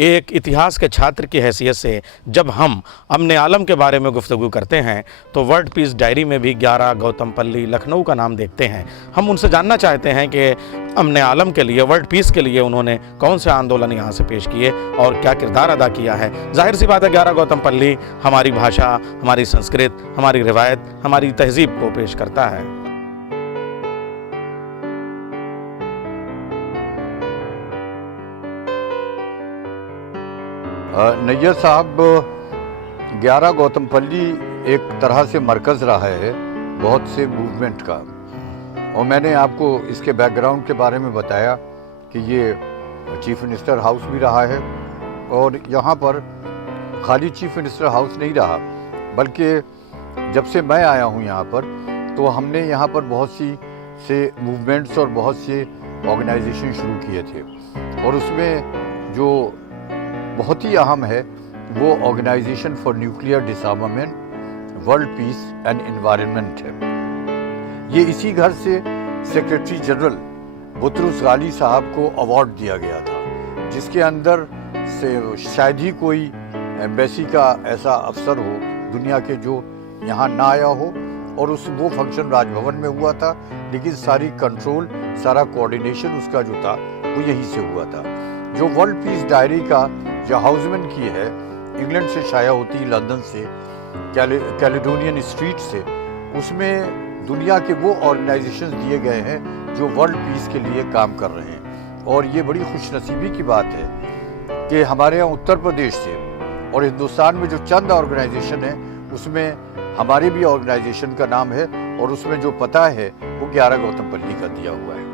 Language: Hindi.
एक इतिहास के छात्र की हैसियत से जब हम अमन आलम के बारे में गुफ्तगू करते हैं तो वर्ल्ड पीस डायरी में भी 11 गौतमपल्ली लखनऊ का नाम देखते हैं। हम उनसे जानना चाहते हैं कि अमन आलम के लिए, वर्ल्ड पीस के लिए उन्होंने कौन से आंदोलन यहाँ से पेश किए और क्या किरदार अदा किया है। जाहिर सी बात है 11 गौतमपल्ली हमारी भाषा, हमारी संस्कृत, हमारी रिवायत, हमारी तहजीब को पेश करता है। नैयर साहब, 11 गौतमपल्ली एक तरह से मरकज़ रहा है बहुत से मूवमेंट का, और मैंने आपको इसके बैकग्राउंड के बारे में बताया कि ये चीफ मिनिस्टर हाउस भी रहा है, और यहाँ पर खाली चीफ मिनिस्टर हाउस नहीं रहा, बल्कि जब से मैं आया हूँ यहाँ पर तो हमने यहाँ पर बहुत सी से मूवमेंट्स और बहुत से ऑर्गेनाइजेशन शुरू किए थे, और उसमें जो बहुत ही अहम है वो organisation for nuclear disarmament, world peace and environment है। ये इसी घर से सेक्रेटरी जनरल बुतरुस गाली साहब को अवार्ड दिया गया था, जिसके अंदर से शायद ही कोई एम्बेसी का ऐसा अफसर हो दुनिया के जो यहाँ ना आया हो, और वो फंक्शन राजभवन में हुआ था, लेकिन सारी कंट्रोल, सारा कोऑर्डिनेशन उसका जो था वो यहीं से हुआ था। जो वर्ल्ड पीस डायरी का जो हाउसमैन की है, इंग्लैंड से शाया होती, लंदन से, कैलेडोनियन स्ट्रीट से, उसमें दुनिया के वो ऑर्गेनाइजेशंस दिए गए हैं जो वर्ल्ड पीस के लिए काम कर रहे हैं। और ये बड़ी खुशनसीबी की बात है कि हमारे यहाँ उत्तर प्रदेश से और हिंदुस्तान में जो चंद ऑर्गेनाइजेशन है उसमें हमारे भी ऑर्गेनाइजेशन का नाम है, और उसमें जो पता है वो 11 गौतमपल्ली का दिया हुआ है।